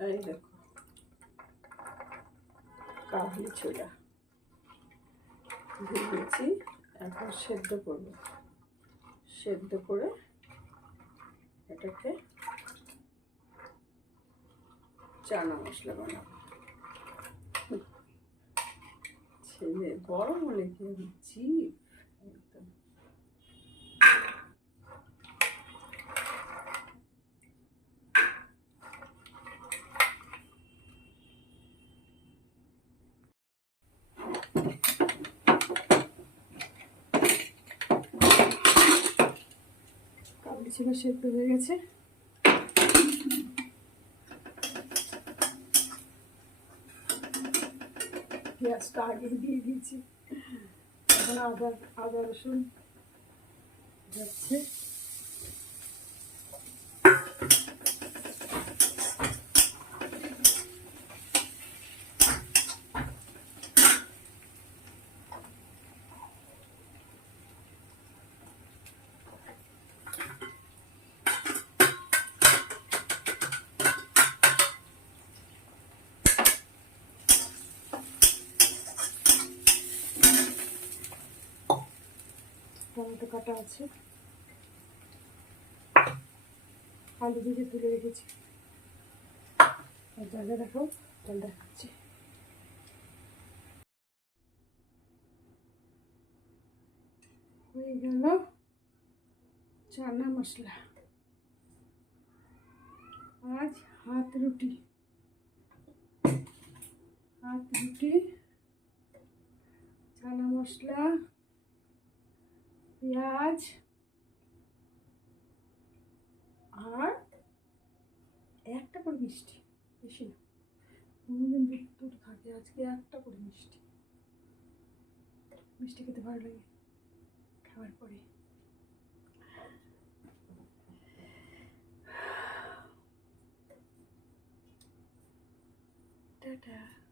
এই দেখো। কাবলি ছোলা দিয়েছি। এখন সেদ্ধ করব। সেদ্ধ করে এটাকে চানা মশলা বানাবো। ছেলে বড় বলে কি আমি ছোলা সেদ্ধ হয়ে গেছে। পেঁয়াজটা আগে দিয়ে দিয়েছি। এখন আদা আদা রসুন যাচ্ছে। টমেটো কাটা আছে। আলু ভেজে তুলে রেখেছি। জলটা দেখো জল দেখাচ্ছি। হয়ে গেল চানা মশলা। আজ হাত রুটি। হাত রুটি, চানা মশলা পেঁয়াজ আর একটা করে মিষ্টি, বেশি না। কোনোদিন দুটো থাকে, আজকে একটা করে মিষ্টি। মিষ্টি খেতে ভালো লাগে খাওয়ার পরে। টাটা।